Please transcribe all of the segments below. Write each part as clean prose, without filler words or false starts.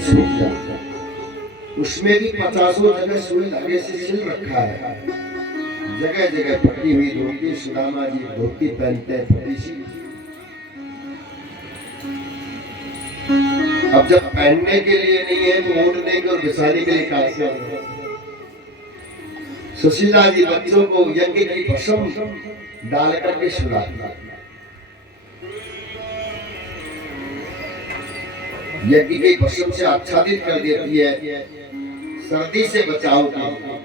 सूख जाता है। उसमें भी 50 जगह सुई धागे से सिल रखा है, जगह जगह फटी हुई धोती। सुदामा जी धोती पहनते हैं फटी सी। अब जब पहनने के लिए नहीं है तो ओढ़ने के और बिछाने के लिए कहां से आएगा। सुशीला जी बच्चों को यज्ञ की भस्म डाल करके सुलाती, यज्ञ की भस्म से आच्छादित कर देती है, सर्दी से बचाव के लिए।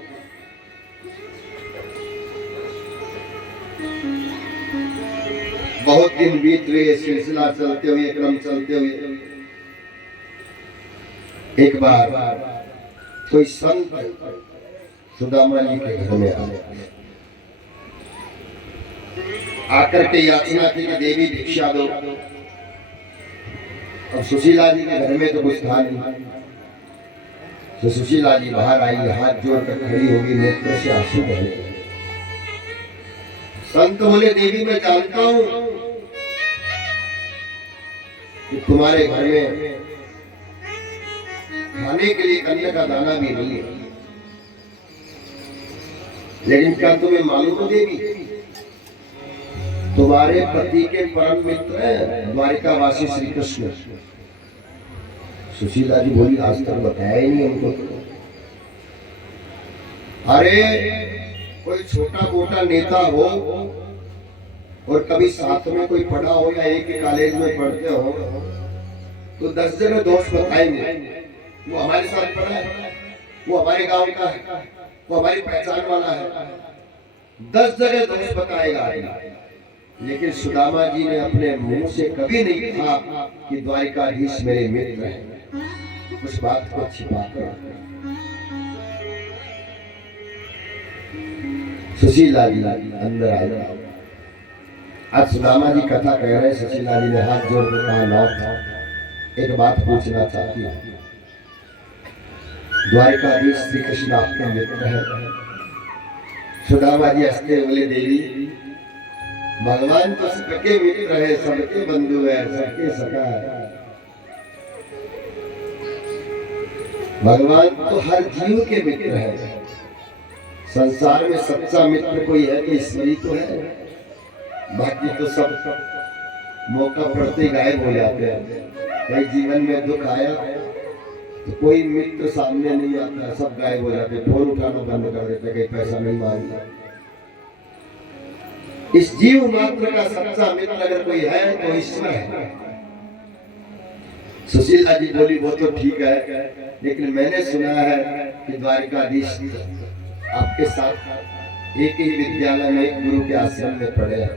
बहुत दिन बीत गए, सिलसिला चलते हुए, क्रम चलते हुए, एक बार कोई संत सुदामा जी के घर में आकर के याचना की कि देवी भिक्षा दो। अब सुशीला जी के घर में तो कुछ था नहीं, तो सुशीला जी बाहर आई, हाथ जोड़कर खड़ी होगी, नेत्र से आंसू बहे। संत बोले, देवी मैं जानता हूं कि तुम्हारे घर में खाने के लिए अन्न का दाना भी नहीं है, लेकिन क्या तुम्हें मालूम है देवी, तुम्हारे पति के परम मित्र हैं द्वारिकावासी श्री कृष्ण। सुशीला जी बोली, आज तक बताया ही नहीं हमको। अरे कोई छोटा मोटा नेता हो और कभी साथ में कोई पढ़ा हो या एक ही कॉलेज में पढ़ते हो तो 10 जगह दोस्त बताएंगे। वो हमारे साथ पढ़ा है, वो हमारे गांव का है, वो हमारी पहचान वाला है, 10 जगह दोस्त बताएगा। लेकिन सुदामा जी ने अपने मुंह से कभी नहीं कहा कि द्वारिकाधीश मेरे मित्र हैं, उस बात को छिपा कर। सुशीला जी अंदर आए। आज सुदामा जी कथा कह रहे, सुशीला जी ने हाथ जोड़कर कहा, नाथ एक बात पूछना चाहती हूँ, द्वारिकाधीश श्री कृष्ण आपके मित्र है। सुदामा जी हंसते बोले, देवी भगवान तो सबके मित्र है, सबके बंधु है, सबके सखा है। भगवान तो हर जीव के मित्र है। संसार में सच्चा मित्र कोई है कि ईश्वरी तो है, बाकी तो सब मौका पड़ते गायब हो जाते हैं। कई जीवन में दुख आया तो कोई मित्र सामने नहीं आता, सब गायब हो जाते, फोन उठाना बंद कर देते, कहीं पैसा नहीं मांगता। इस जीव मात्र का सच्चा मित्र अगर कोई है तो ईश्वर है। सुशीला जी बोली, वो तो ठीक है, लेकिन मैंने सुना है कि द्वारिकाधीश आपके साथ एक ही विद्यालय में एक गुरु के आश्रम में पढ़े हैं।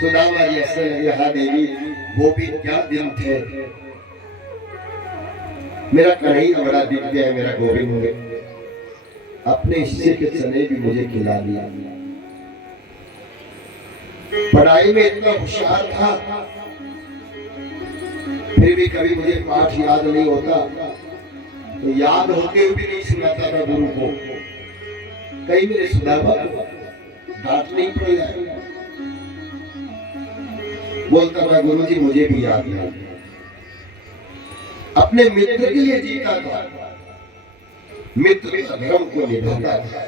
सुदामा जी ऐसे लगे, हाँ देवी वो भी क्या दिन थे, मेरा कन्हैया बड़ा दिव्य है, मेरा गोविंद अपने हिस्से के चने भी मुझे खिला दिया। पढ़ाई में इतना होशियार था, फिर भी कभी मुझे पाठ याद नहीं होता, तो याद होते हुए भी नहीं सुनाता था गुरु को। कई मेरे सुदामा डांट नहीं पड़ी, बोलता था, गुरु जी मुझे भी याद नहीं। अपने मित्र के लिए जीता था, मित्र धर्म को निभाता था।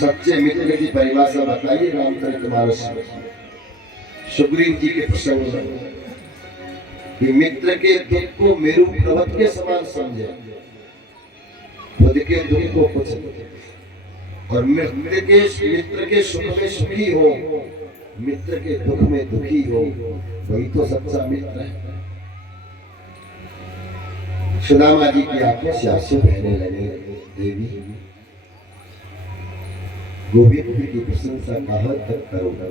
सच्चे मित्र की परिभाषा बताइए रामचरितमानस में, सुग्रीव जी के प्रसंग में, कि मित्र के दुख को मेरु पर्वत के समान समझे, खुद के दुख को कुछ, और मित्र के सुख में सुखी हो, मित्र के दुख में दुखी हो, वही तो सच्चा मित्र है। सुदामा जी की आंखों से आंसू बहने लगे। देवी गोविंद की प्रशंसा कहां तक करूंगा,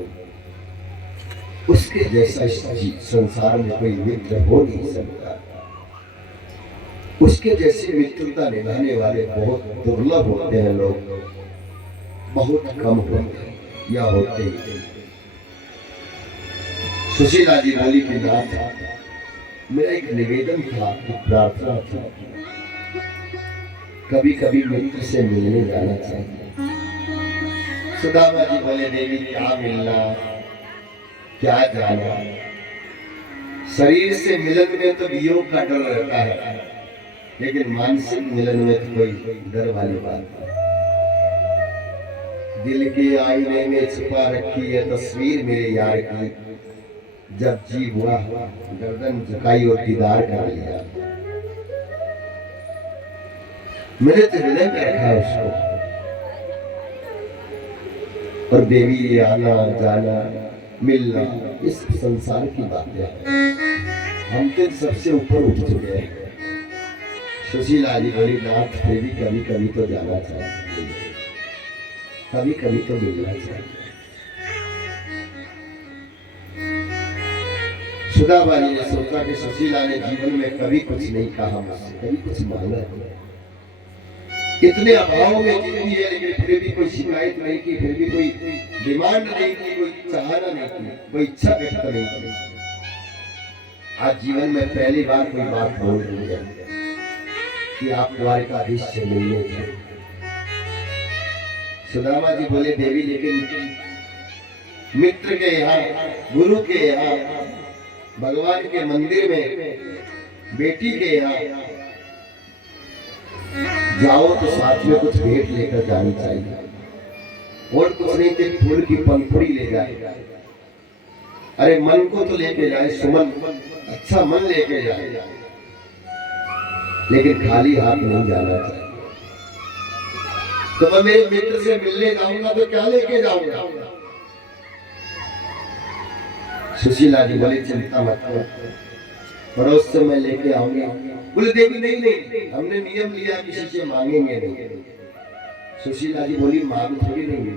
उसके जैसा संसार में कोई मित्र हो नहीं सकता। उसके जैसे मित्रता निभाने वाले बहुत दुर्लभ होते हैं लोग, बहुत कम होते हैं या होते ही। सुशीला जी बोली कि नाथ मेरा एक निवेदन था, एक प्रार्थना था, कभी कभी मित्र से मिलने जाना चाहिए। सुदामा जी बोले, देवी क्या मिलना क्या जाना, शरीर से मिलन में तो वियोग का डर रहता है, लेकिन मानसिक मिलन में तो कोई डर वाली बात नहीं। दिल के आईने में छुपा रखी है तस्वीर मेरे यार की, जब जी हुआ गर्दन झुकाई और दीदार कर लिया। मेरे तो हृदय में रखा है उसको, और देवी ये आना जाना मिलना इस संसार की बातें हैं। हम तो सबसे ऊपर उठ चुके हैं। सुशीला जी बोली नाथ फिर भी कभी कभी तो जाना चाहिए, कभी कभी तो मिलना चाहिए। सुदाबाजी ने सोचा कि सुशीला ने जीवन में कभी कुछ नहीं कहा मुझसे, कभी कुछ मांगा नहीं, इतने अभाव में जिंदगी है, लेकिन फिर भी कोई शिकायत नहीं की, फिर भी कोई डिमांड नहीं की, कोई चाहना नहीं की, कोई इच्छा व्यक्त नहीं की। आज जीवन में पहली बार कोई बात बोल रही है कि आप द्वारकाधीश से मिलने जाए। सुदामा जी बोले देवी लेकिन मित्र के यहाँ, गुरु के यहाँ, भगवान के मंदिर में, बेटी के यहाँ जाओ तो साथ में कुछ भेंट लेकर जानी चाहिए, और कुछ नहीं तो फूल की पंखुड़ी ले जाए। अरे मन को तो लेके जाए, सुमन अच्छा मन लेके जाए, लेकिन खाली हाथ नहीं जाना चाहिए। तो मैं मेरे मित्र से मिलने जाऊंगा तो क्या लेके जाऊंगा? सुशीला जी बोली चिंता मत करो, पड़ोस से मैं लेके आऊंगा। बोले देवी नहीं नहीं, हमने नियम लिया किसी से मांगेंगे नहीं। सुशीला जी बोली मांग थोड़ी नहीं,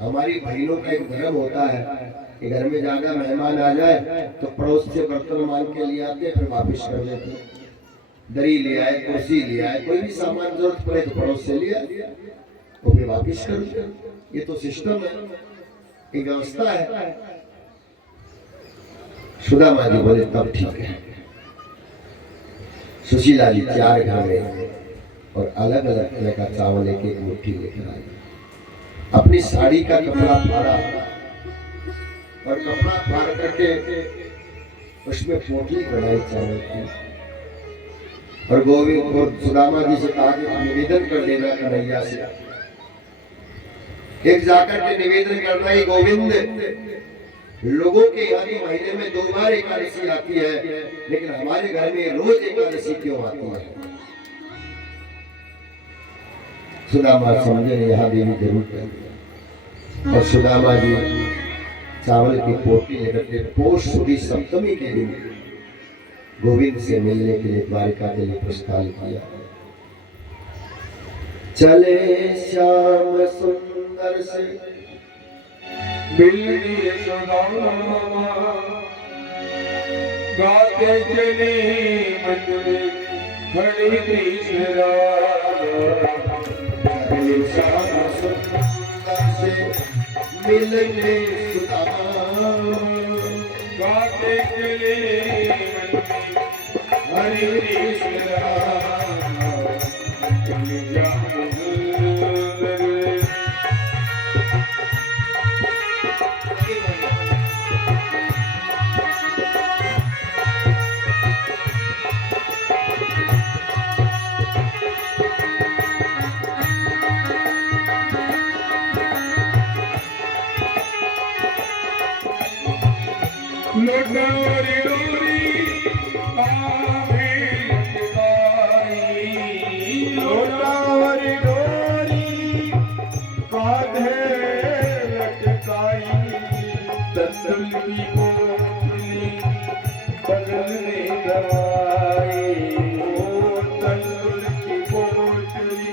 हमारी बहनों का एक धर्म होता है कि घर में ज्यादा मेहमान आ जाए तो पड़ोस से बर्तन मांग के लिए आते, फिर वापिस कर लेते। दरी ले आए, कुर्सी ले आए, कोई भी सामान जरूरत पड़े तो पड़ोस से लिया और फिर वापिस कर दिया। ये तो सिस्टम है, एक व्यवस्था है। सुदामा जी बोले तब ठीक है। सुशीला जी 4 घर गए और अलग अलग तरह का चावल एक एक मुट्ठी लेकर आई। अपनी साड़ी का कपड़ा फाड़ा और कपड़ा फाड़ करके उसमें पोटली बनाई चावल की, और गोविंद और सुदामा जी से कहा कि निवेदन कर देना कन्हैया से, एक जाकर के निवेदन करना ही गोविंद, लोगों के यहाँ की महीने में 2 बार एकादशी आती है, लेकिन हमारे घर में रोज एकादशी क्यों आती है? सुदामा समझे यहाँ देवी जरूर कर, और सुदामा जी चावल की पोटली लेकर के पौष सुदी सप्तमी के दिन गोविंद से मिलने के लिए द्वारिका के लिए प्रस्थान किया। चले श्याम सुंदर से मिलनी सुदामा, गाते चले मन में हरे कृष्ण राम। चले श्याम सुंदर से मिलने सुदामा, गाते चले मन में हरे कृष्ण राम। मिल जाओ डोरी डोरी आवे लटकाई, डोरी डोरी कांधे लटकाई। तंदुल की पोटली बगल में दवाई, ओ तंदुल की पोटली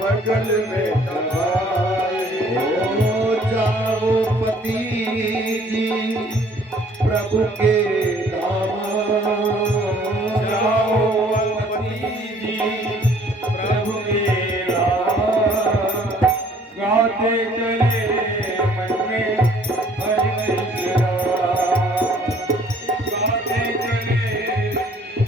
बगल में दवाई। ओ जाओ पति प्रभु के धाम, जाओ पति जी प्रभु के धाम। गाते चले मन में हरे कृष्ण राम, गाते चले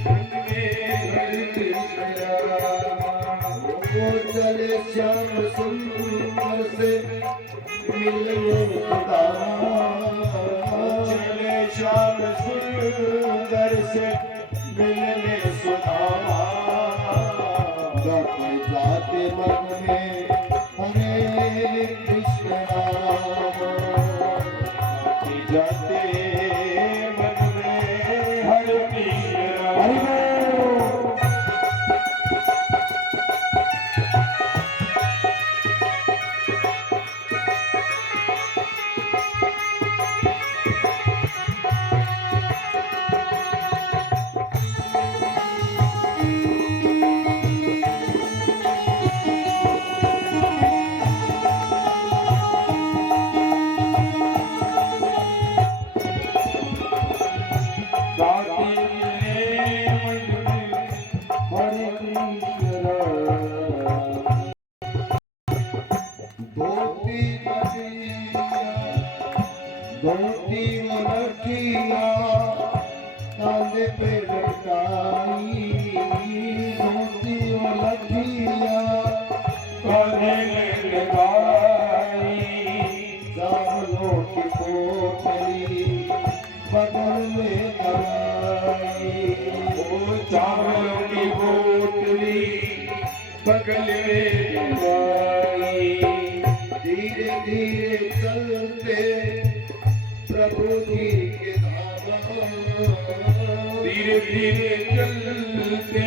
मन में हरे कृष्ण राम। वो चले श्याम सुंदर से मिलने सुदामा, श्याम सुंदर मिलने सुदामा गाते जाते मन में हरे कृष्ण नाम, गाते जाते मन में हरे कृष्ण हरि धोती बटिया धोती लठिया कांधे पे लटकाई, धोती लठिया कान्हे लगाई चावलों की पोटली बगल में दबाई, वो चावलों की बोतली बगल में दबाई धीरे धीरे चलते प्रभु जी के धाम, धीरे धीरे चलते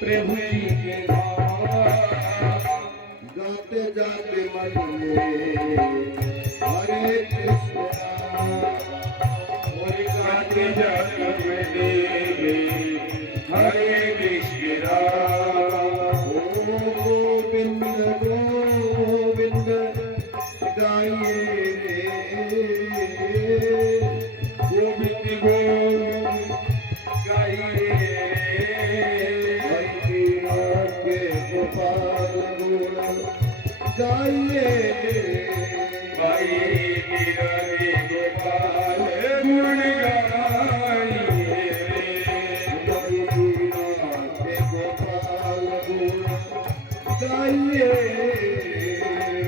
प्रभु जी के धाम गाते जाते मन में हरे कृष्ण और गाते जाते मेरे हरे कृष्ण गोविंद गोविंद गाइए रे, गोविंद गोविंद गाइए हरि के गोपाल गुण गाइए गाइए मेरा रे गोपाल गुण गाइए हरि के गोपाल गुण गाइए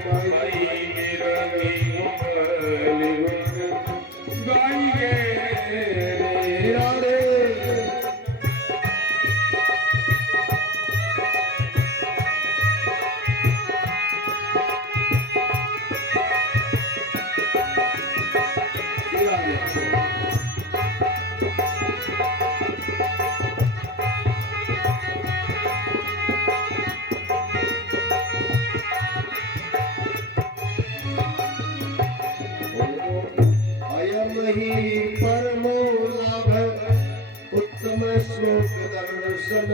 गाइए मेरा रे गोपाल गुण गाइए रे अयम ही परमो लाभ उत्तम श्लोक दर्शन,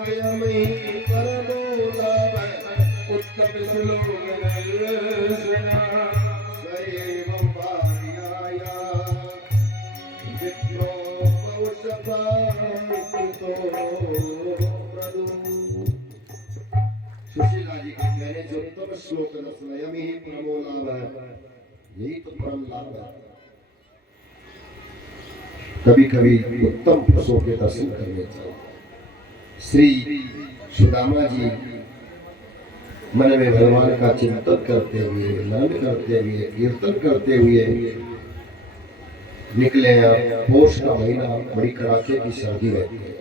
अयम ही परमो लाभ उत्तम श्लोक दर्शन, सैवं भार्याया विप्रो पौषपातो प्रदु। सुशीला जी के कहने जो उत्तम श्लोक दर्शन अयम ही परमो लाभ है, यही तो परम लाभ है। कभी कभी उत्तम पुरुषों के दर्शन करने चाहिए। श्री सुदामा जी मन में भगवान का चिंतन करते हुए, मनन करते हुए, कीर्तन करते हुए निकले। पौष का महीना बड़ी कड़ाके की सर्दी रहती है।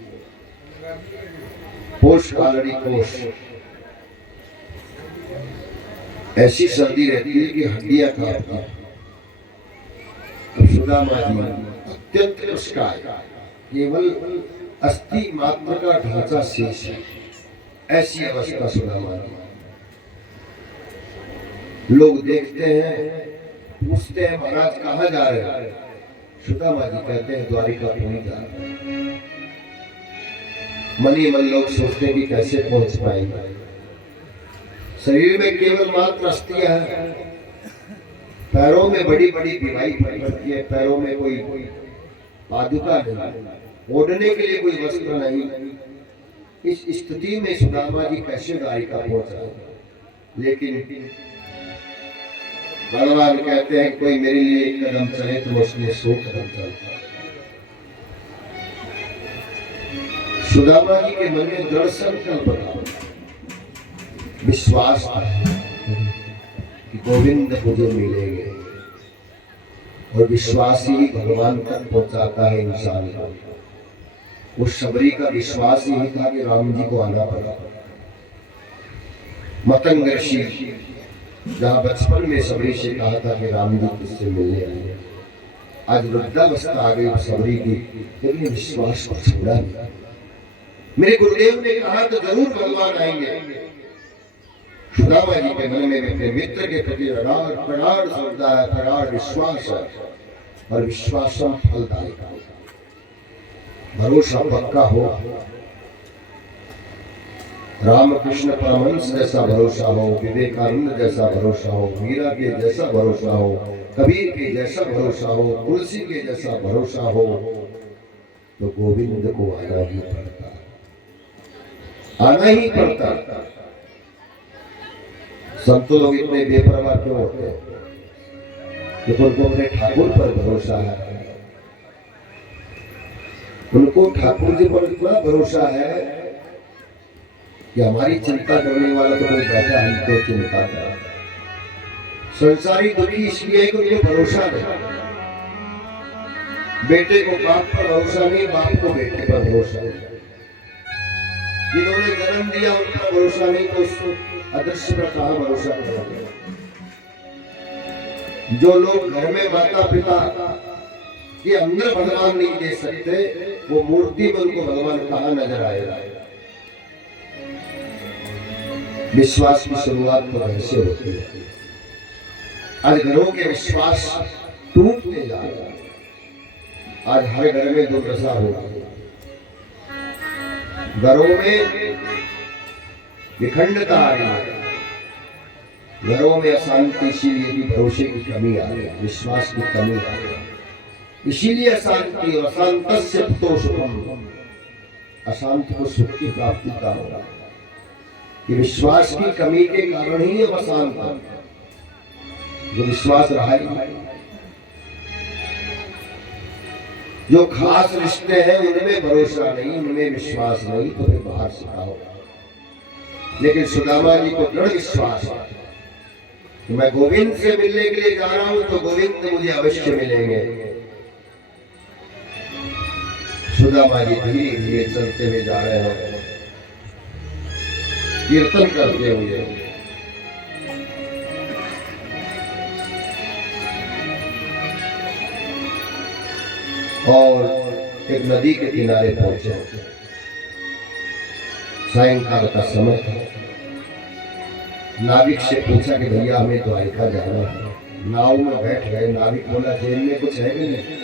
पौष कालड़ी कोष, ऐसी सर्दी रहती है कि हड्डियां कांपती हैं। अब सुदामा जी अत्यंत दुष्काय, केवल अस्थि मात्र का ढांचा शेष है, ऐसी अवस्था सुदामा जी। लोग देखते हैं, पूछते हैं महाराज कहाँ जा रहे हैं? सुदामा जी कहते हैं द्वारिकापुरी जा रहे हैं। मन ही मन लोग सोचते हैं कि कैसे पहुंच पाएंगे। शरीर में केवल मात्र अस्थियां हैं, पैरों में बड़ी बड़ी बीमारी पड़ी रहती है, पैरों में कोई पादुका नहीं, ओढ़ने के लिए कोई वस्त्र नहीं। इस स्थिति में सुदामा जी कैसे द्वारिका पहुंचा? लेकिन भगवान कहते हैं कोई मेरे लिए एक कदम चले तो उसने 100 कदम चलता। सुदामा जी के मन में दृढ़ संकल्प था, विश्वास था कि गोविंद मुझे मिलेंगे, और विश्वास ही भगवान तक पहुंचाता है इंसान को। उस सबरी का विश्वास यही था कि राम जी को आना पड़ा। मतंग ऋषि जहाँ बचपन में सबरी से कहा था कि राम जी किससे मिलने आए, आज वृद्धावस्था आ गई सबरी की, लेकिन विश्वास को छोड़ा नहीं। मेरे गुरुदेव ने कहा तो जरूर भगवान आएंगे। सुदामा जी के मन में अपने मित्र के प्रति प्रगाढ़ श्रद्धा है, प्रगाढ़ विश्वास है, और विश्वासम फलदायक है। भरोसा पक्का हो, रामकृष्ण परमहंस जैसा भरोसा हो, विवेकानंद जैसा भरोसा हो, मीरा के जैसा भरोसा हो, कबीर के जैसा भरोसा हो, तुलसी के जैसा भरोसा हो, तो गोविंद को आना ही पड़ता, आना ही पड़ता। संत लोग इतने बेपरवाह क्यों होते हैं? तो उनको अपने ठाकुर पर भरोसा है, उनको ठाकुर जी पर इतना भरोसा है कि हमारी चिंता करने वाला तो कोई बैठा, हमको चिंता कर। संसारी दुखी इसलिए है कि उनको भरोसा नहीं। बेटे को बाप पर भरोसा नहीं, बाप को बेटे पर भरोसा नहीं। जिन्होंने जन्म दिया उन पर भरोसा नहीं, तो उसको अदृश्य पर कहाँ भरोसा करेंगे? जो लोग घर में माता पिता के अंदर भगवान नहीं दे सकते, वो मूर्ति में उनको भगवान कहाँ नजर आएगा? विश्वास की शुरुआत तो ऐसे होती है। आज घरों के विश्वास टूटते जा रहे हैं। आज हर घर में दुर्दशा हो गई, घरों में विखंडता आ रही है, घरों में अशांति, इसीलिए भी भरोसे की कमी आ रही है, विश्वास की कमी आ रही है, इसीलिए अशांति। और अशांतस्य तो सुखम, अशांत को सुख की प्राप्ति का होगा। ये विश्वास की कमी के कारण ही अब अशांत है। जो विश्वास रहा ही नहीं, जो खास रिश्ते हैं उनमें भरोसा नहीं, उनमें विश्वास नहीं, तो फिर बाहर से कहा होगा। लेकिन सुदामा जी को दृढ़ विश्वास है कि मैं गोविंद से मिलने के लिए जा रहा हूं, तो गोविंद मुझे अवश्य मिलेंगे। सुदामा जी धीरे धीरे चलते हुए जा रहे हैं, कीर्तन करते हुए। और एक नदी के किनारे पहुंचे। सायंकाल का समय था। नाविक से पूछा कि भैया हमें द्वारिका जाना है। नाव में बैठ गए। नाविक बोला जेल में कुछ है कि नहीं?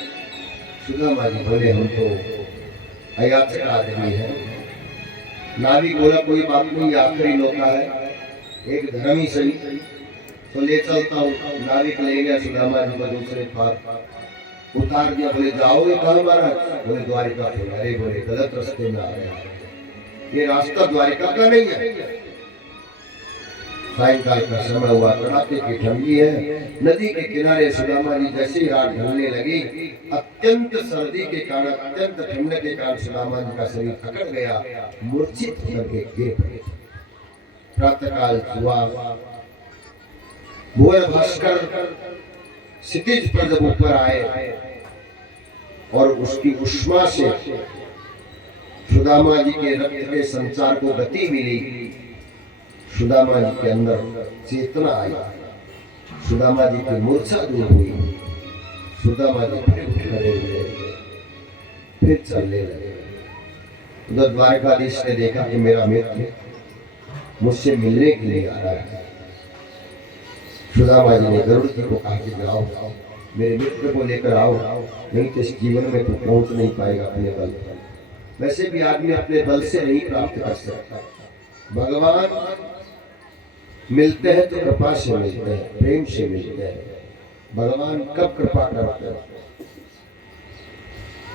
सुदामा जी बोले हम तो अयाचक आदमी है। नाविक बोला कोई बात नहीं, आखिरी मौका है, एक धर्म ही सही, तो ले चलता हूँ। नाविक ले गया सुदामा जी को दूसरे पार, उतार दिया। बोले जाओगे कहाँ महाराज? बोले द्वारिका को। अरे बोले गलत रास्ते में आ रहे हैं, ये रास्ता द्वारिका का नहीं है। सायंकाल का समय हुआ, कड़ाके की ठंडी है। नदी के किनारे सुदामा जी जैसे ही रात ढलने लगी, अत्यंत सर्दी के कारण, अत्यंत ठंड के कारण सुदामा जी का शरीर अकड़ गया, मूर्छित होकर गिर पड़े। प्रातःकाल हुआ, भोर भास्कर क्षितिज पर जब ऊपर आए और उसकी उष्मा से सुदामा जी के रक्त के संचार को गति मिली, सुदामा जी के अंदर चेतना आई, सुदामा जी की मूर्छा दूर हुई, सुदामा जी फिर खड़े हुए, फिर चलने लगे। उधर द्वारकाधीश ने देखा कि मेरा मित्र मुझसे मिलने के लिए आ रहा है। सुदामा जी ने गरुड़ जी को कहा कि जाओ मेरे मित्र को लेकर आओ, नहीं तो इस जीवन में तो पहुंच नहीं पाएगा अपने बल पर। वैसे भी आदमी अपने बल से नहीं प्राप्त कर सकता। भगवान मिलते हैं तो कृपा से मिलते हैं, प्रेम से मिलते हैं। भगवान कब कृपा करते हैं?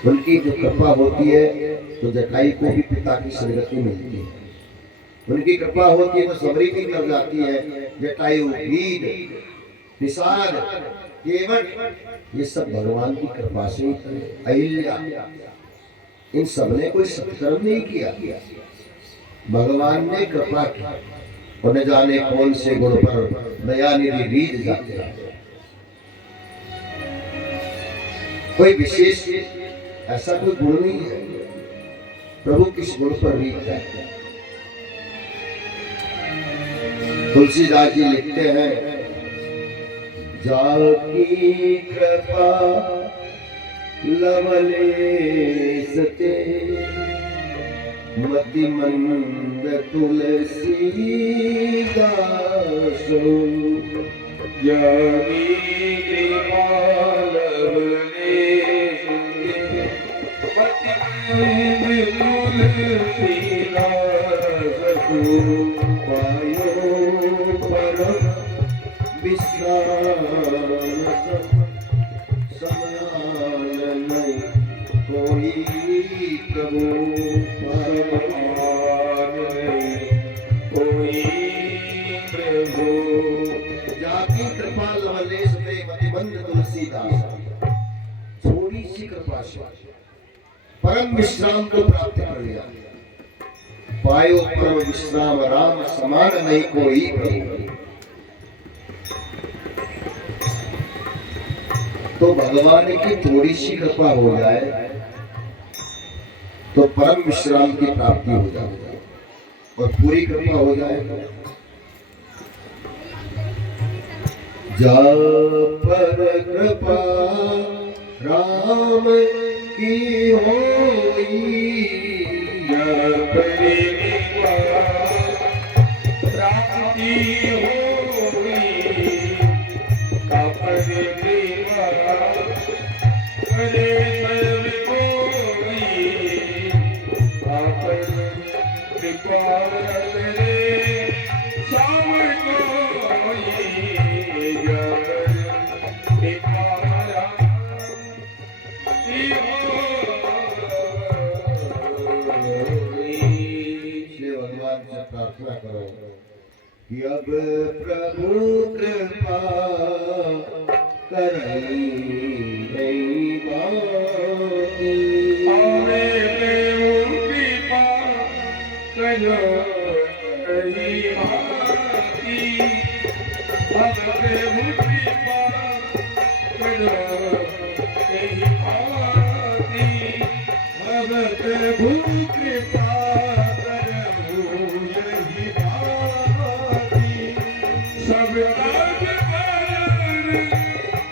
उनकी जो कृपा होती है तो जटायु को भी पिता की सदगति मिलती है। उनकी कृपा होती है तो सबरी की कर जाती है। जटायु, भीड, निषाद, केवट, ये सब भगवान की कृपा से ही। अहिल्या, इन सब ने कोई सत्कर्म नहीं किया, भगवान ने कृपा की। और न जाने कौन से गुण पर दया निधि रीझ जाते हैं। कोई विशेष ऐसा कोई गुण नहीं है। प्रभु किस गुण पर रीत जाए। तुलसीदास जी लिखते हैं, जाकी कृपा लवलेश ते मति मंद तुलसीदास, जाकी कृपा लवलेश ते मति मंद तुलसीदास, पायो परम विश्राम समान नहीं कोई प्रभु, समान नहीं कोई प्रभु। जाकी कृपा लवलेश में मतिमंद तुलसीदास, थोड़ी सी कृपा से परम विश्राम को प्राप्त कर लिया। पायो परम विश्राम राम समान नहीं कोई प्रभु। तो भगवान की थोड़ी सी कृपा हो जाए तो परम विश्राम की प्राप्ति हो जाए, और पूरी कृपा हो जाए जा पर कृपा राम की होई, जा पर कृपा राम की होई, का पर कृपा करे सब कोई, का पर कृपा करे सब कोई, जा पर कृपा राम की होई। इसलिए भगवान से प्रार्थना करो कि अब प्रभु कृपा करई नहीं बाकी, आवे देव कृपा करो नहीं बाकी, अब देव कृपा करो नहीं बाकी, अब देव कृपा करो यही बाकी, सब राज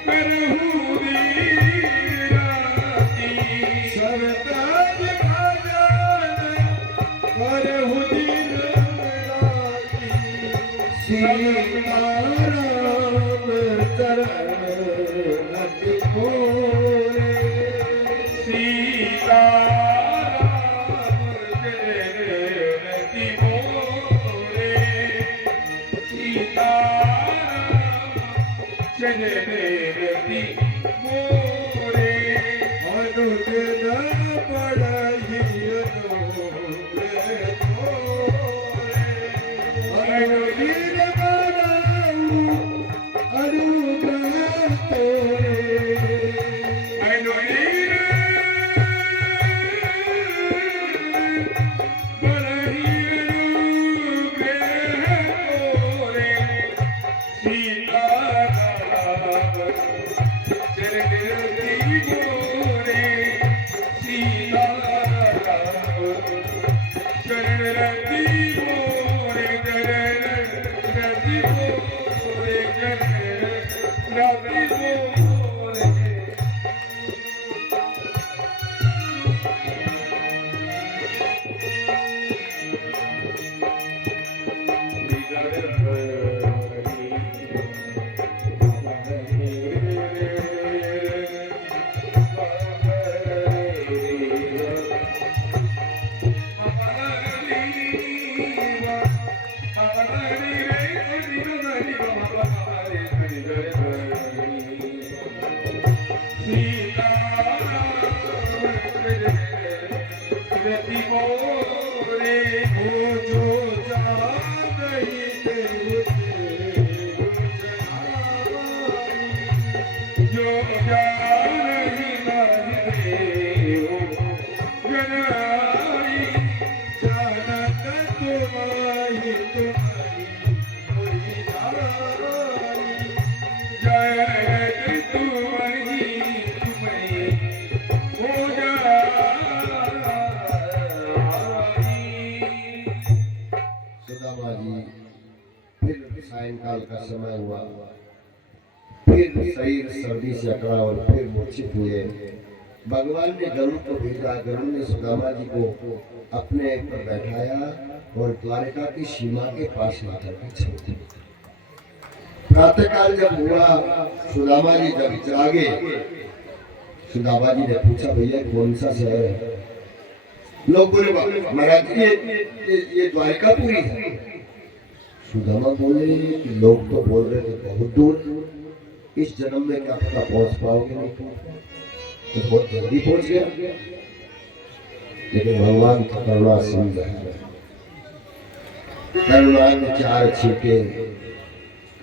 करहु दीराती, सब काज भजन करहु दिन राति, सीताराम चरण अति मोरे, सीताराम चरति मोरे, सीताराम चरति मोरे, अनुज न पढ़ई अनुज न बनाऊ अनुग्रह तोरे, अनुनीर बरही अनुग्रह तोरे, सीताराम चरति मोरे, सीताराम चरति मोरे, चरति मोरे, चरति मोरे। सायंकाल का समय हुआ, फिर शरीर सर्दी से अकड़ा और फिर मूर्छित हुए। भगवान ने गरुड़ को भेजा। गरुड़ ने सुदामा जी को अपने पर बैठाया और द्वारका की सीमा के पास लाकर के छोड़ दिया। प्रातःकाल जब हुआ, सुदामा जी जब जागे, सुदामा जी ने पूछा, भैया कौन सा शहर है? लोग बोले, महाराज ये द्वारकापुरी है। सुदामा बोले कि लोग तो बोल रहे थे बहुत दूर, इस जन्म में क्या पता पहुंच पाओगे नहीं, तो बहुत जल्दी पहुंच गया। लेकिन भगवान का करुणा सिंधु है। करुणा ने चार छीटे,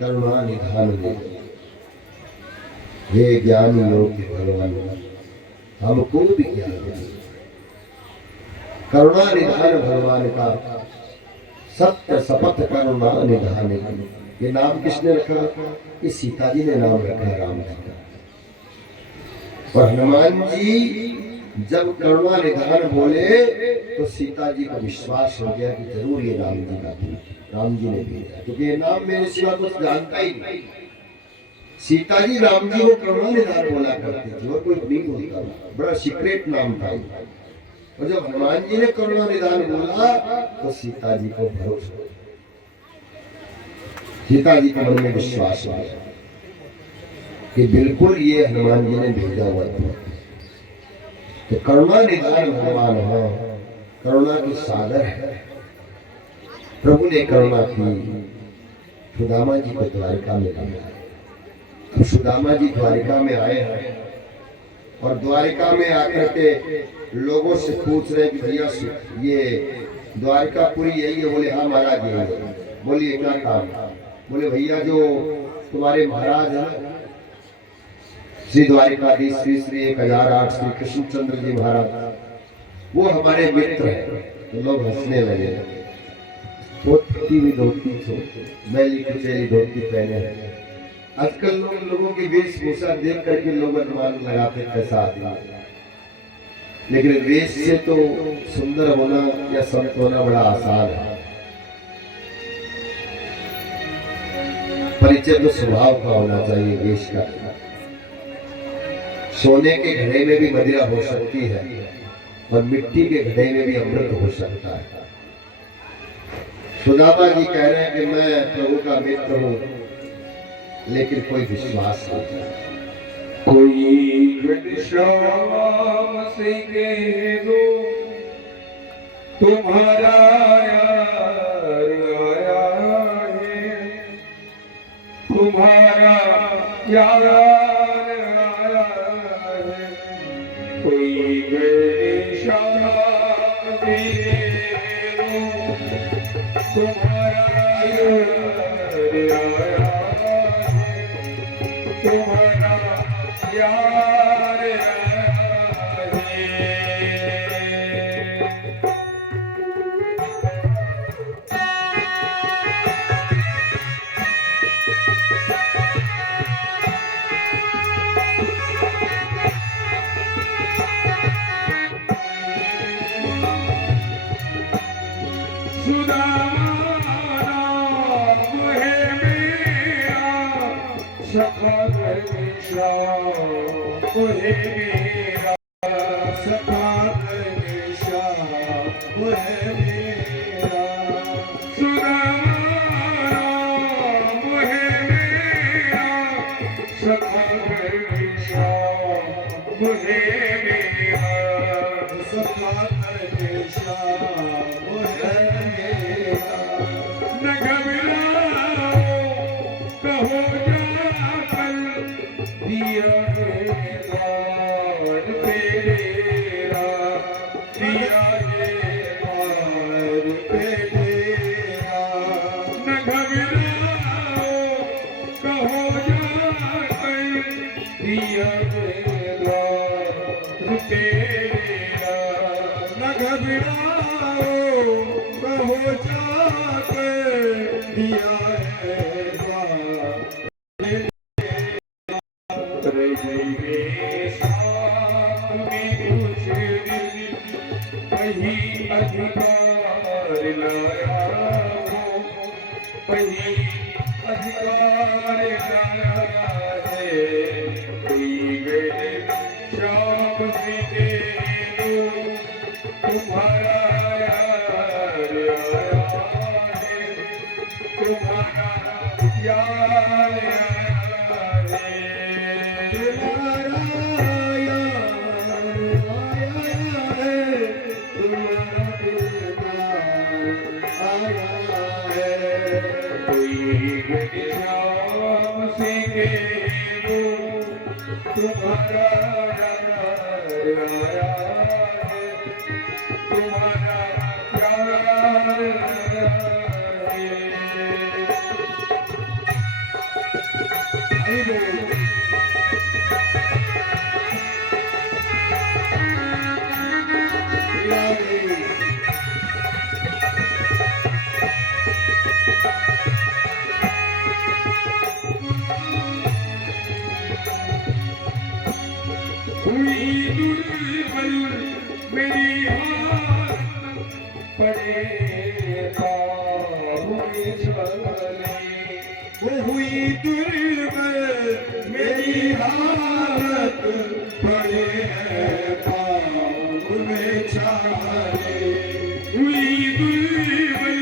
करुणा निधान दे। हे ज्ञानी लोग भगवान, हमको भी ज्ञान दे। करुणा निधान भगवान का, सत्य शपथ करुणा निधान। ये नाम किसने रखा? ये सीता जी ने नाम रखा, राम जी का। और हनुमान जी जब करुणा निधान बोले तो सीता जी को विश्वास हो गया कि जरूर ये राम जी का था, राम जी ने भेजा, क्योंकि ये नाम मेरे सिवा कुछ जानता ही नहीं। सीता जी राम जी को करुणा निधान बोला करती थी और कोई नहीं बोलता, बड़ा सीक्रेट नाम था। और जब हनुमान जी ने करुणा निधान बोला तो सीता जी को भरोसा, सीता जी के मन में विश्वास आया कि बिल्कुल ये हनुमान जी ने भेजा हुआ था। तो करुणा निधान भगवान है, करुणा के सागर है। प्रभु ने करुणा की, सुदामा जी को द्वारिका में लाया। अब सुदामा जी द्वारिका में आए हैं और द्वारिका में आकर के लोगों से पूछ रहे कि भैया ये द्वारिकापुरी यही है? बोले हाँ महाराज यही है। बोलिए क्या काम? बोले भैया जो तुम्हारे महाराज है श्री द्वारिकाधीश श्री श्री 1008 श्री कृष्णचंद्र जी महाराज, वो हमारे मित्र हैं। तो लोग हंसने लगे। बहुत फटी हुई धोती, मैली कुचैली धोती पहने हैं। आजकल लोगों की वेशभूषा देख करके लोग अनुमान लगाते कैसा आदमी, लेकिन वेश से तो सुंदर होना या संत होना बड़ा आसान है। परिचय तो स्वभाव का होना चाहिए, वेश का। सोने के घड़े में भी मदिरा हो सकती है और मिट्टी के घड़े में भी अमृत हो सकता है। सुदामा जी कह रहे हैं कि मैं प्रभु का मित्र हूं, लेकिन कोई विश्वास नहीं है। कोई घनश्याम सिंह दो तुम्हारा यार आया है, तुम्हारा यार आया है। कोई घनश्याम सिंह दो तुम्हारा यार आया है, तुम्हारा यार है। सुदामा नाम है मेरा, सखा घनश्याम है मेरा, सखा घनश्याम है मेरा। सुदामा नाम है मेरा, सखा घनश्याम है मेरा, सखा घनश्याम है मेरा। न घबराओ कहो जाकर, दिया है द्वार तेरा, दिया है द्वार तेरा। न घबराओ कहो जाकर, दिया है द्वार तेरा। न घबराओ कहो जाकर, दिया है द्वार तेरे। साथ में कुछ दिन कहीं अधिकार लाया हो, कहीं अधिकार है कोई गए शाम से दे दो तुम्हारा यार आया है तुम्हारा यार आया है तुम्हारा यार आया है, तुम्हारा दिलदार आया है। कोई गए शाम से दे दो तुम्हारा यार आया है तुम्हारा प्यार है हरि बोल। लागे हुई दुर्बल मेरी हालत पड़े पाँव में छाले वो हुई दुर्बल मेरी हालत, पड़े पाँव में छाले। हुई दुर्बल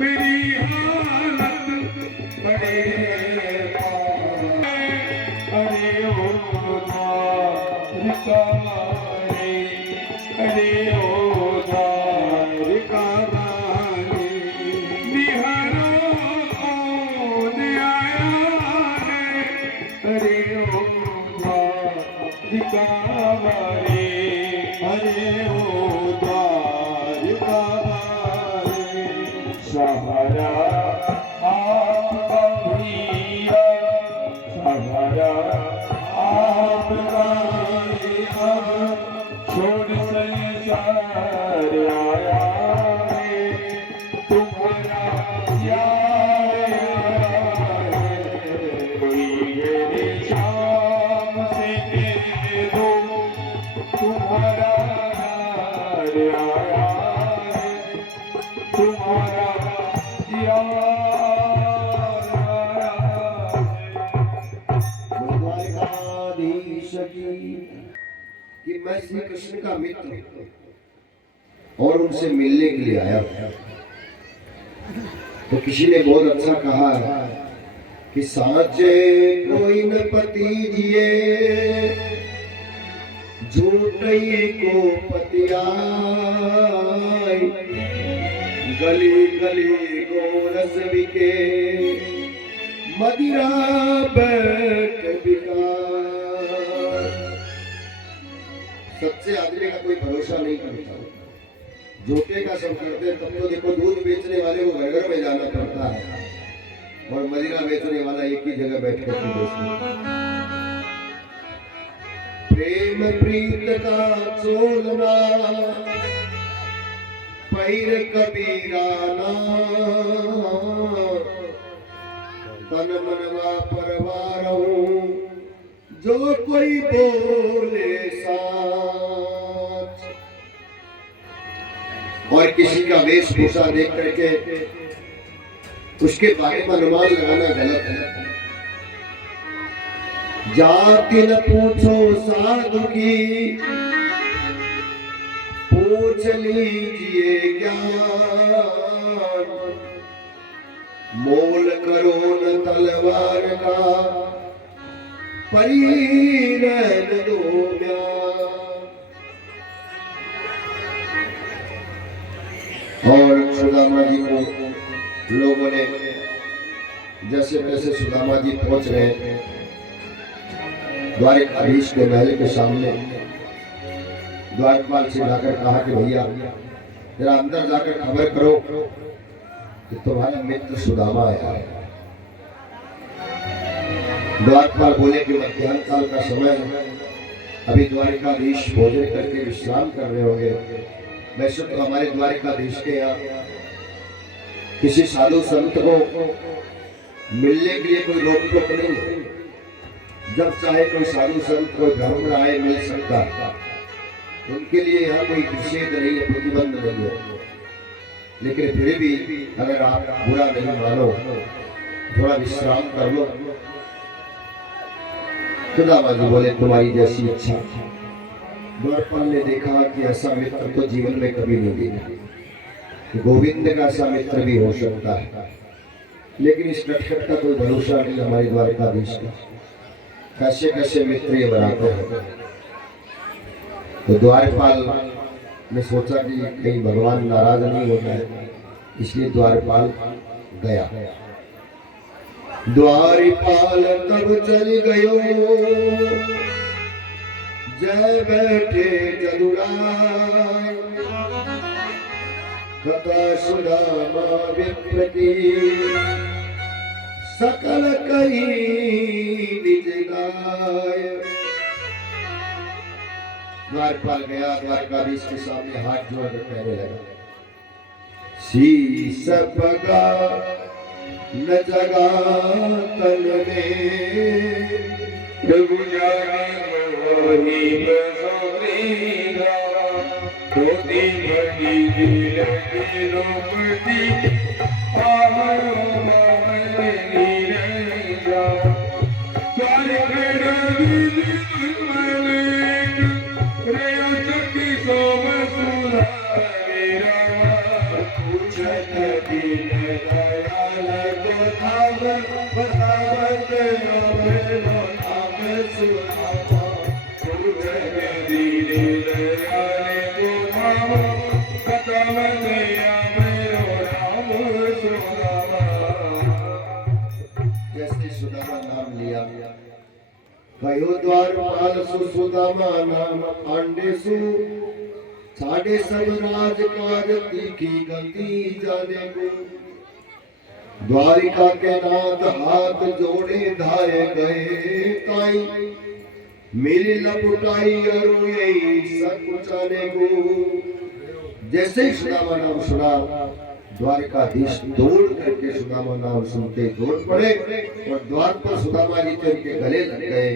मेरी हालत पड़े अरे ओ द्वारिकामाई अरे ओ द्वारिकामाई निहारो कौन आया है अरे ओ द्वारिकामाई अरे ओ द्वारिकामाई, सहारा आपका भैया सहारा आपका भैया छोड़ संसार आया है तुम्हारा यार है कोई मेरी शाम से दे दो तुम्हारा यार आया है तुम्हारा यार आया है द्वारकाधीश की कि मैं श्री कृष्ण का मित्र और उनसे मिलने के लिए आया हूं। तो किसी ने बहुत अच्छा कहा है कि साचे कोई न पति जिए झूठई को पतियाई, गली गली गोरस बिके मदिरा बैठ बिकार। सच्चे आदमी का कोई भरोसा नहीं करता, झूठे का सब करते हैं। तब तो देखो दूध बेचने वाले को घर घर में जाना पड़ता है और मदिरा बेचने वाला एक ही जगह बैठ कर के बेचता है। प्रेम प्रीत का चोलना पैर कबीराना, तन मनवा परवार हूँ जो कोई बोले साच। और किसी का वेशभूषा देख करके उसके बारे में अनुमान लगाना गलत है। जाति न पूछो साधु की, पूछ लीजिए ज्ञान। मोल करो न तलवार का, परिणय दो ज्ञान। और सुदामा जी को लोगों ने जैसे तैसे सुदामा जी पहुंच रहे द्वारकाधीश के महल के सामने। द्वारपाल से जाकर कहा कि भैया जरा अंदर जाकर खबर करो कि तुम्हारा मित्र सुदामा आया है। द्वारपाल बोले कि मध्याह्न काल का समय है, अभी द्वारकाधीश भोजन करके विश्राम कर रहे होंगे। वैसे तो हमारे द्वारकाधीश के यहाँ किसी साधु संत को मिलने के लिए कोई रोक टोक नहीं है। जब चाहे कोई साधु संत कोई ब्राह्मण आए मिल सकता है, उनके लिए यहाँ कोई निषेध नहीं है, प्रतिबंध नहीं है। लेकिन फिर भी अगर आप बुरा नहीं मानो थोड़ा विश्राम कर लो। सुदामा जी बोले तुम्हारी जैसी इच्छा। द्वारपाल ने देखा कि ऐसा मित्र तो जीवन में कभी नहीं देखा। गोविंद का ऐसा मित्र भी हो सकता है, लेकिन इस नटखट का कोई भरोसा नहीं हमारे द्वारकाधीश का। कैसे कैसे मित्र ये बनाते हैं। तो द्वारपाल ने सोचा कि कहीं भगवान नाराज नहीं हो जाए, इसलिए द्वारपाल गया। द्वारपाल तब चल गयो, जय बैठे जदुराय। कथा सुदामा विप्र की, सकल कही निज गाय। द्वारपाल गया, द्वारकाधीश के सामने हाथ जोड़कर कहने लगा, शीस पगा न जगा तन में, प्रभु जानी बसोरीरा, धोती बड़ी लगी रोपती, आमरो मामले नीरजा। द्वार खड़ मलिक, रेयो चकी सोम सुधारेरा। पूछत दीन दयाल को धाम, बतावत नवेलो नाम सुनावा। पूछत दीन दयाल को धाम, बतावत नवेलो नाम सुनावा। जैसे सुदामा नाम लिया, कहो द्वारपाल सुदामा नाम पांडेसु। साढ़े सब राज काज तीखी गति जाने को। द्वारिका के नाथ हाथ जोड़े धाये गए ताई, मेरी लपुटाई और यही सब जाने को। जैसे ही सुदामा नाम सुना, द्वारिकाधीश दौड़ करके सुदामा नाम सुनते दौड़ पड़े और द्वार पर सुदामा जी के उनके गले लग गए।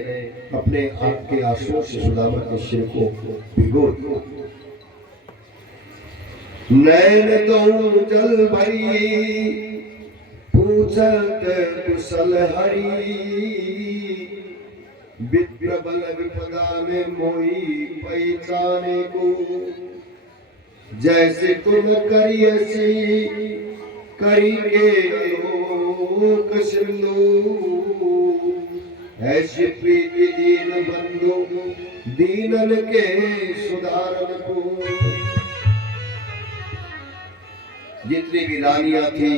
अपने आंख के आंसुओं से सुदामा के सिर को भिगो दिया। नैन दो जल भरी, पूछत कुशल हरि। विप्र बल विपदा में मोई पहचाने को। जैसे तुम करियसी करी के लोक सिंधु, ऐसी प्रीति दीन बंधु दीनन के सुधारन को। जितनी भी रानियां थी,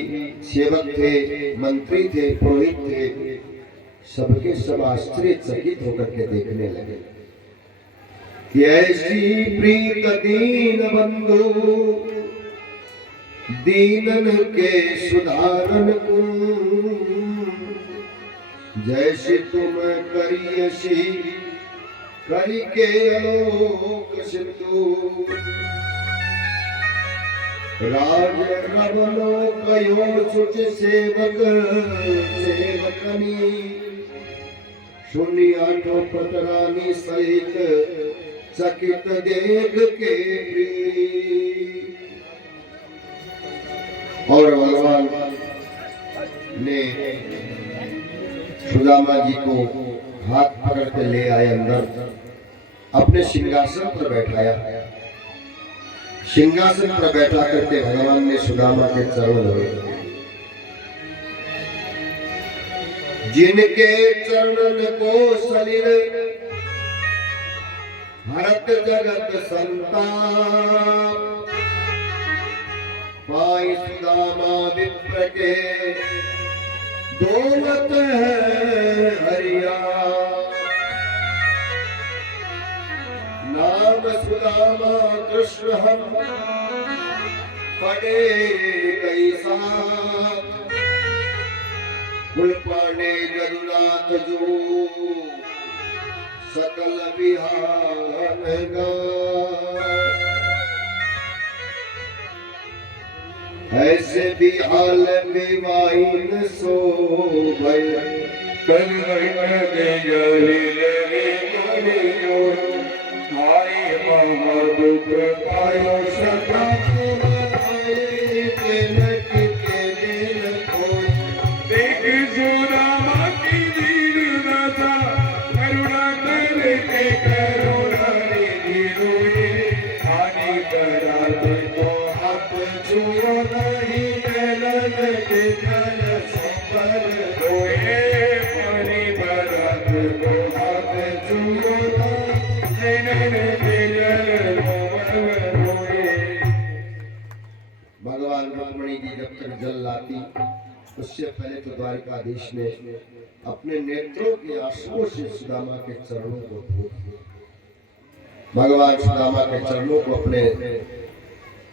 सेवक थे, मंत्री थे, पुरोहित थे, सबके सब आश्चर्यचकित होकर के देखने लगे कि ऐसी प्रीत दीन बंधु दीनन के सुधारन को। जैसे तुम करियसी करी के अलोक सिंधु। राज रवनो कयो सुच सेवक सेवकनी। सुनी आठो पतरानी सहित चकित देख के प्रीत। और भगवान ने सुदामा जी को हाथ पकड़ के ले आए अंदर, अपने सिंहासन पर बैठाया। सिंहासन पर बैठा करके भगवान ने सुदामा के चरण धोए। जिनके चरणन को सलिल हरत जगत संताप। पाई सुदामा विप्र के दौलत है हरिया। नाम सुदामा कृष्ण हम पड़े कैसा। कुल पांडे जदुनाथ जो सकल विहान गा। ऐसे भी हाल में वाइन सो भय। कल के जलिल मुनियो, आई महादुख पायो सदा। के न के दिन कोई देख बरात तो हाथ छुओ नहीं गलन के जल संबर होए परी बरात तो हाथ छुओ नहीं गलन के जल संबर होए। भगवान रुक्मिणी जी जब तक जल लाती उससे पहले तो द्वारिकाधीश ने अपने नेत्रों के आंसुओं से सुदामा के चरणों को धो दिया। भगवान सुदामा के चरणों को अपने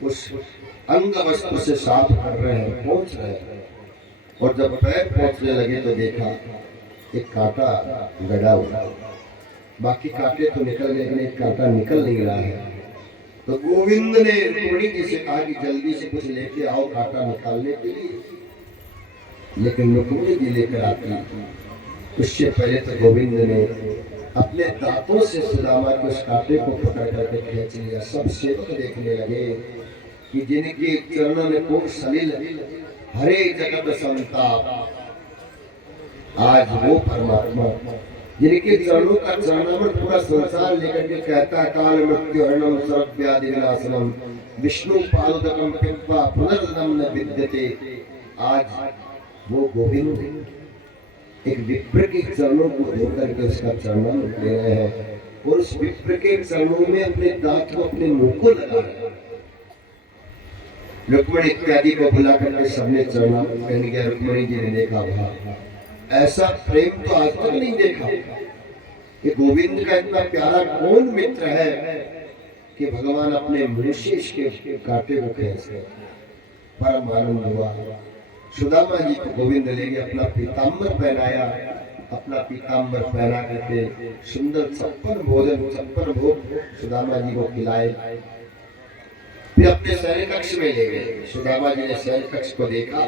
उस अंग वस्त्र से साफ कर रहे हैं, पहुंच रहे हैं, और जब पैर पहुंचने लगे तो देखा एक कांटा गड़ा हुआ। बाकी कांटे तो निकल गए लेकिन एक कांटा निकल नहीं रहा है। तो गोविंद ने रुक्मिणी जी से कहा कि जल्दी से कुछ लेके आओ कांटा निकालने के लिए, लेकिन रुक्मिणी जी लेकर आती उससे पहले तो गोविंद ने अपने दांतों से सुदामा के उस कांटे को पकड़ करके खींच लिया। सब सेवक देखने लगे कि जिनके चरणों में कोट सलिल हरे जगत संताप, आज वो परमात्मा जिनके चरणों का चरणामृत पूरा संसार लेकर के कहता काल मृत्यु हरणम सर्व व्याधि विनाशनम विष्णु पादुकम पिप्पा पुनर्जन्म न विद्यते, आज वो गोविंद एक विप्र के चरणों को धो करके उसका चरणामृत ले रहे हैं और उस विप्र के चरणों में अपने दांत को अपने मुंह को लगा रहे हैं। रुक्मिणी इत्यादि को बुला करके सबने चरणामृत पहन गया। रुक्मिणी जी ने देखा वहां ऐसा प्रेम तो आज तक नहीं देखा कि गोविंद का इतना प्यारा कौन मित्र है कि भगवान अपने मनुष्य के कांटे को खींच गए। परम आनंद हुआ। सुदामा जी को गोविंद ले गए, अपना पीताम्बर पहनाया, अपना पीताम्बर पहना करके सुंदर 56 भोजन 56 भोग सुदामा जी को खिलाए। फिर अपने शयन कक्ष में ले गए। सुदामा जी ने शयन कक्ष को देखा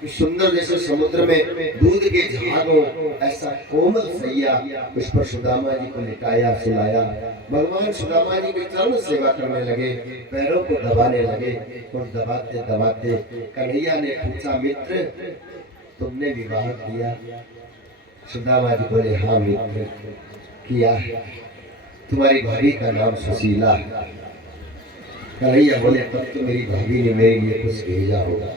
कि सुंदर जैसे समुद्र में दूध के झाग हो ऐसा कोमल सैया, उस पर सुदामा जी को लिटाया सुलाया। भगवान सुदामा जी की चरण सेवा करने लगे, पैरों को दबाने लगे और दबाते दबाते कन्हैया ने पूछा मित्र तुमने विवाह किया? सुदामा जी बोले हाँ मित्र किया है, तुम्हारी भाभी का नाम सुशीला है। कन्हैया बोले तब तो मेरी भाभी ने मेरे लिए कुछ भेजा होगा,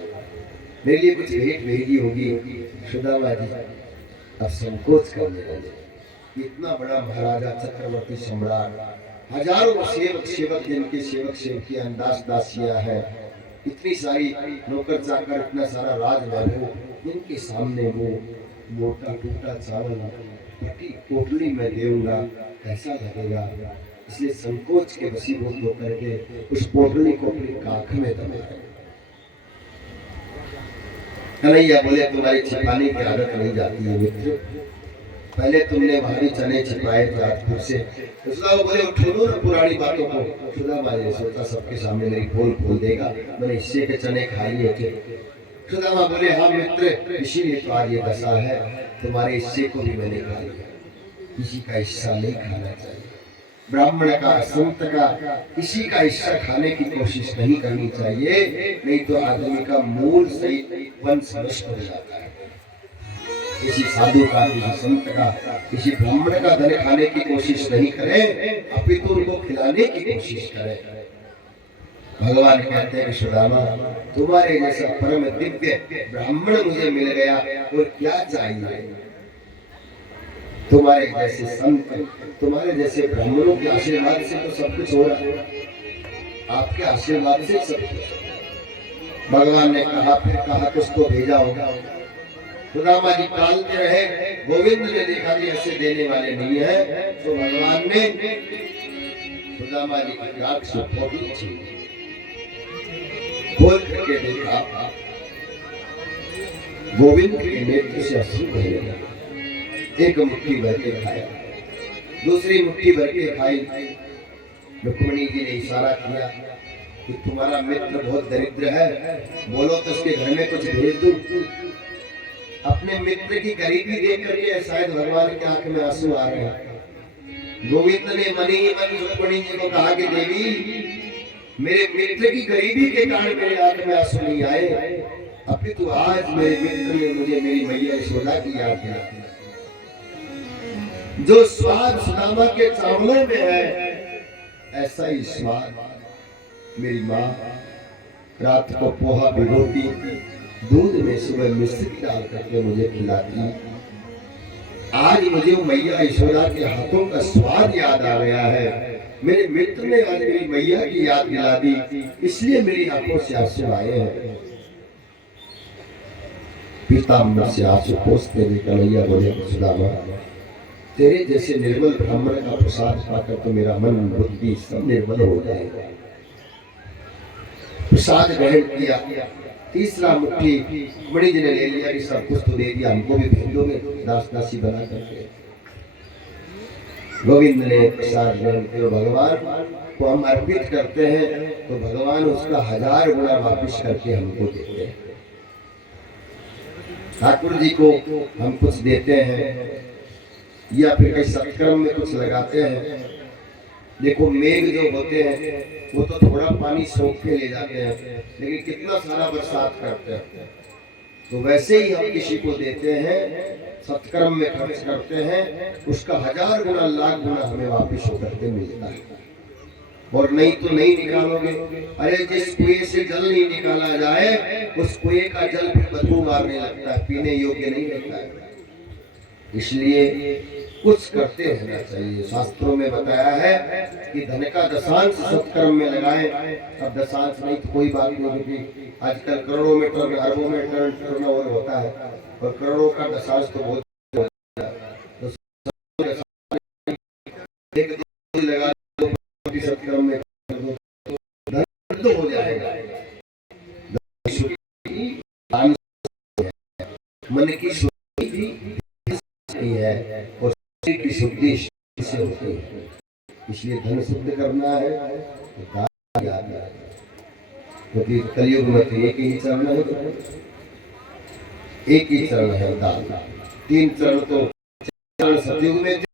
मेरे लिए कुछ भेंट भेजी होगी। सुदामा जी अब संकोच करने लगे। इतना बड़ा महाराजा चक्रवर्ती सम्राट, हजारों सेवक सेवक जिनके सेवक सेवकियां दास दासियां हैं, इतनी सारी नौकर चाकर, इतना सारा राज वैभव, इनके सामने वो मोटा टूटा चावल फटी पोटली में देऊंगा कैसा लगेगा। इसलिए संकोच के वशीभूत होकर के उस पोटली को अपनी काख में दबाया। कन्हैया बोले तुम्हारी छिपाने की आदत नहीं जाती है मित्र, पहले तुमने भारी चने छिपाए थे आज फिर से। सुदामा बोले छोड़ो ना पुरानी बातों को। सुदामा ने सोचा सबके सामने मेरी पोल खोल देगा, मैंने हिस्से के चने खा लिए थे। सुदामा बोले हाँ मित्र इसीलिए तो आज ये दशा है, तुम्हारे हिस्से को भी मैंने खा लिया। किसी का हिस्सा नहीं खाना चाहिए, ब्राह्मण का संत का किसी का हिस्सा खाने की कोशिश नहीं करनी चाहिए, नहीं तो आदमी का मूल सही वंश नष्ट हो जाता है। किसी साधु का, किसी संत का, किसी ब्राह्मण का धन खाने की कोशिश नहीं करें, अपितु उनको खिलाने की कोशिश करें। भगवान कहते हैं सुदामा तुम्हारे जैसा परम दिव्य ब्राह्मण मुझे मिल गया और क्या चाहिए। तुम्हारे जैसे संत, तुम्हारे जैसे ब्राह्मणों के आशीर्वाद से तो सब कुछ हो रहा है, आपके आशीर्वाद से सब कुछ। भगवान ने कहा फिर कहा कुछ तो भेजा होगा। सुदामा जी टालते रहे। गोविंद ने देखा कि ऐसे देने वाले नहीं है, तो भगवान ने सुदामा जी की आंख से पोटली छीनी, खोल करके देखा गोविंद के नेत्र से अश्रु बहने लगे। एक मुट्ठी भर के खाया, दूसरी मुट्ठी भर के खाई। रुक्मिणी जी ने इशारा किया कि तुम्हारा मित्र बहुत दरिद्र है, बोलो तो उसके घर में कुछ भेज दूं। अपने मित्र की गरीबी देख करके शायद भगवान की आंख में आंसू आ रहे हैं। गोविंद ने मनी ही मन रुक्मिणी जी को कहा कि देवी मेरे मित्र की गरीबी के कारण मेरे आंख में आंसू नहीं आए, अपितु आज मेरे मित्र ने मुझे मेरी मैया यशोदा की याद दिलाई। जो स्वाद सुदामा के चावलों में है ऐसा ही स्वाद मेरी माँ रात को पोहा भिगोती, दूध में सुबह मिश्री डाल करके मुझे खिलाती। आज मुझे वो मैया यशोदा के हाथों का स्वाद याद आ गया है। मेरे मित्र ने आज मेरी मैया की याद दिला दी, इसलिए मेरी आंखों से आंसू आए हैं। पीताम्बर से आंसू पोंछते हुए कन्हैया बोले, सुदामा तेरे जैसे निर्मल ब्राह्मण का प्रसाद पाकर तो मेरा मन बुद्धि सब निर्मल हो जाएगा। प्रसाद ग्रहण किया, तीसरा मुट्ठी मणि जी ने ले लिया कि सब कुछ तो दे दिया, हमको भी भेज दोगे दास दासी बना करके। गोविंद ने प्रसाद ग्रहण किया। भगवान को हम अर्पित करते हैं तो भगवान उसका 1000 गुना वापिस करके हमको देते हैं। ठाकुर जी को हम कुछ देते हैं या फिर कहीं सत्कर्म में कुछ लगाते हैं। देखो मेघ जो होते हैं वो तो थोड़ा पानी सोख के ले जाते हैं, लेकिन कितना सारा बरसात करते हैं। तो वैसे ही हम किसी को देते हैं, सत्कर्म में खर्च करते हैं, उसका 1000 गुना लाख गुना हमें वापिस होकर के मिलता है। और नहीं तो नहीं निकालोगे। अरे जिस कुएं से जल नहीं निकाला जाए उस कुएं का जल फिर बदबू मारने लगता है, पीने योग्य नहीं रहता है। इसलिए कुछ करते रहना चाहिए। शास्त्रों में बताया है कि धन का दशांश सत्कर्म में लगाएं। अब दशांश नहीं तो कोई बात नहीं, क्योंकि आजकल करोड़ों में टर्न, अरबों में टर्नओवर होता है और करोड़ों का दशांश तो बहुत लगा सत्कर्म में धन तो हो जाएगा। मन की शुद्धि है और शरीर की शुद्धि से होती है। इसलिए धन शुद्ध करना है तो दान याद है, क्योंकि कलयुग में तो एक ही चरण है, एक ही चरण है दान। 3 चरण तो चरण सतयुग में